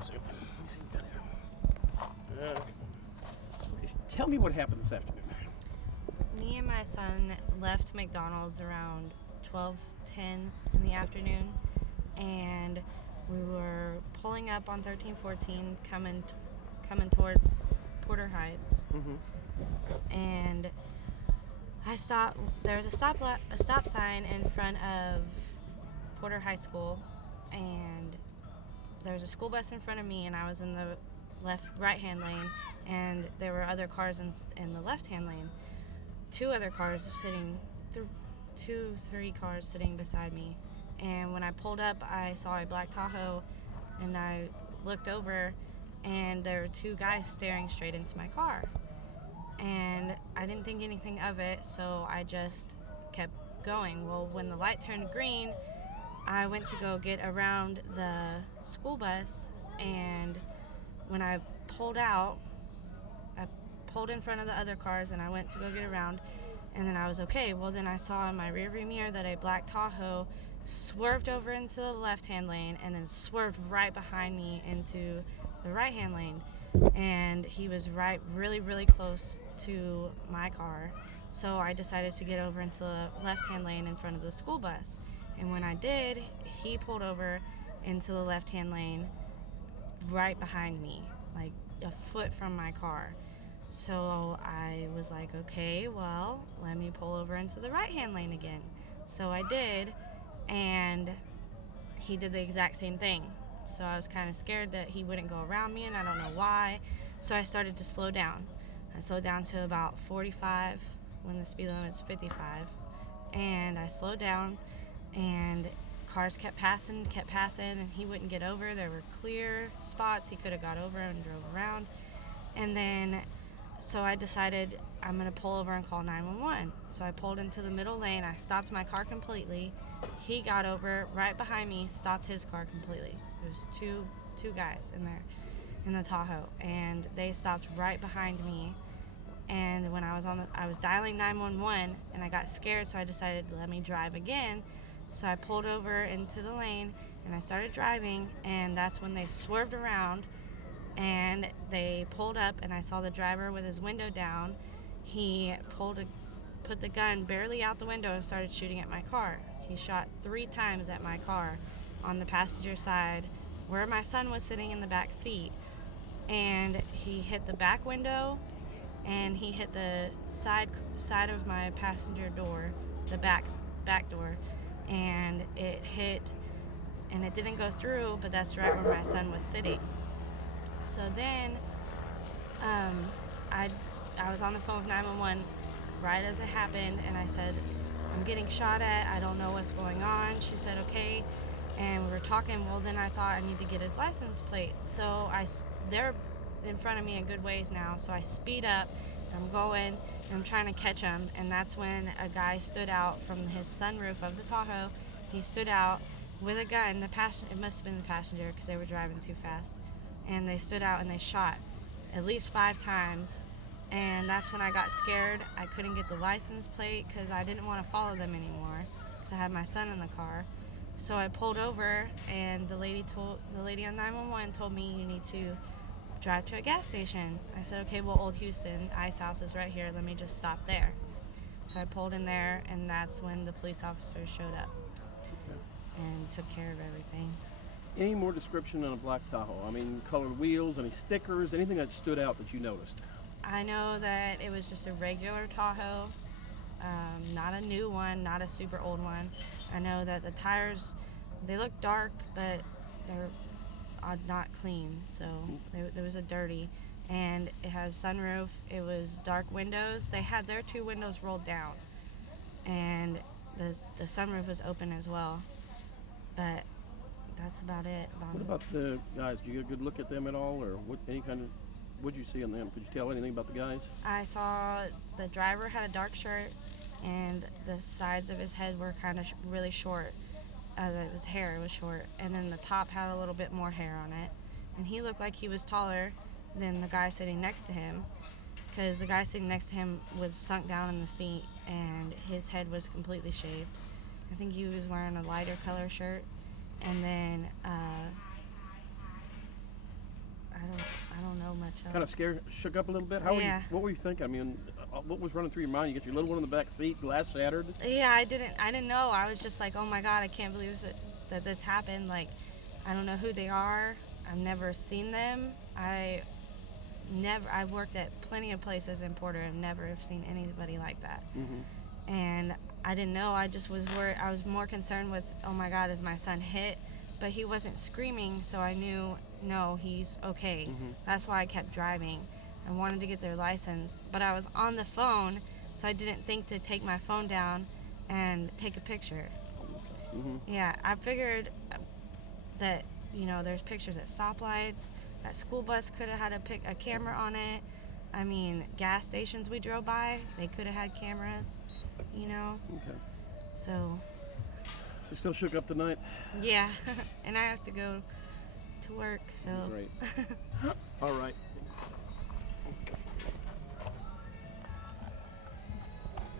a second. Let me see what we got here. Tell me what happened this afternoon. Me and my son left McDonald's around 12:10 in the afternoon, and we were pulling up on 1314, coming towards Porter Heights. Mm-hmm. And I stopped. There was a stop sign in front of Porter High School, and there was a school bus in front of me, and I was in the right-hand lane, and there were other cars in the left-hand lane. Three cars sitting beside me. And when I pulled up, I saw a black Tahoe, and I looked over, and there were two guys staring straight into my car. And I didn't think anything of it, so I just kept going. Well, when the light turned green, I went to go get around the school bus, and when I pulled out, I pulled in front of the other cars, and I went to go get around, and then I was okay. Well, then I saw in my rearview mirror that a black Tahoe swerved over into the left-hand lane and then swerved right behind me into the right-hand lane. And he was really, really close to my car. So I decided to get over into the left-hand lane in front of the school bus. And when I did, he pulled over into the left-hand lane right behind me, like a foot from my car. So I was like, okay, well, let me pull over into the right-hand lane again. So I did, and he did the exact same thing. So I was kind of scared that he wouldn't go around me, and I don't know why. So I started to slow down. I slowed down to about 45 when the speed limit's 55. And I slowed down, and cars kept passing, and he wouldn't get over. There were clear spots he could have got over and drove around. And then, so I decided I'm going to pull over and call 911. So I pulled into the middle lane. I stopped my car completely. He got over right behind me, stopped his car completely. There was two guys in there in the Tahoe, and they stopped right behind me. And when I was dialing 911, and I got scared, so I decided to let me drive again. So I pulled over into the lane, and I started driving, and that's when they swerved around, and they pulled up, and I saw the driver with his window down. He put the gun barely out the window and started shooting at my car. He shot 3 times at my car on the passenger side where my son was sitting in the back seat. And he hit the back window, and he hit the side of my passenger door, the back door, and it hit, and it didn't go through, but that's right where my son was sitting. So then I was on the phone with 911 right as it happened, and I said, I'm getting shot at, I don't know what's going on. She said, okay, and we were talking. Well, then I thought I need to get his license plate. So they're in front of me a good ways now, so I speed up, I'm going, and I'm trying to catch him, and that's when a guy stood out from his sunroof of the Tahoe. He stood out with a gun. It must have been the passenger, because they were driving too fast. And they stood out, and they shot at least 5 times. And that's when I got scared. I couldn't get the license plate because I didn't want to follow them anymore, because I had my son in the car. So I pulled over, and the lady on 911 told me, you need to drive to a gas station. I said, okay, well, Old Houston Ice House is right here. Let me just stop there. So I pulled in there, and that's when the police officers showed up and took care of everything. Any more description on a black Tahoe? I mean, colored wheels, any stickers, anything that stood out that you noticed? I know that it was just a regular Tahoe, not a new one, not a super old one. I know that the tires, they look dark, but they're not clean, so there was a dirty. And it has sunroof, it was dark windows. They had their 2 windows rolled down, and the sunroof was open as well. But that's about it. What about the guys? Did you get a good look at them at all, or what'd you see on them? Could you tell anything about the guys? I saw the driver had a dark shirt, and the sides of his head were kind of really short. His hair was short, and then the top had a little bit more hair on it. And he looked like he was taller than the guy sitting next to him, because the guy sitting next to him was sunk down in the seat, and his head was completely shaved. I think he was wearing a lighter color shirt, and then I don't know much else. Kind of scared, shook up a little bit. How were you? Yeah. What were you thinking? I mean, what was running through your mind? You get your little one in the back seat, glass shattered. Yeah, I didn't know. I was just like, oh my God, I can't believe that this happened. Like, I don't know who they are. I've never seen them. I've worked at plenty of places in Porter and never have seen anybody like that. Mm-hmm. And I didn't know. I just was worried. I was more concerned with, oh my God, is my son hit? But he wasn't screaming, so I knew, no, he's okay. Mm-hmm. That's why I kept driving. I wanted to get their license, but I was on the phone, so I didn't think to take my phone down and take a picture. Mm-hmm. Yeah, I figured that, there's pictures at stoplights. That school bus could have had a camera on it. I mean, gas stations we drove by, they could have had cameras, Okay. So, So still shook up tonight? yeah, and I have to go to work, so. Great.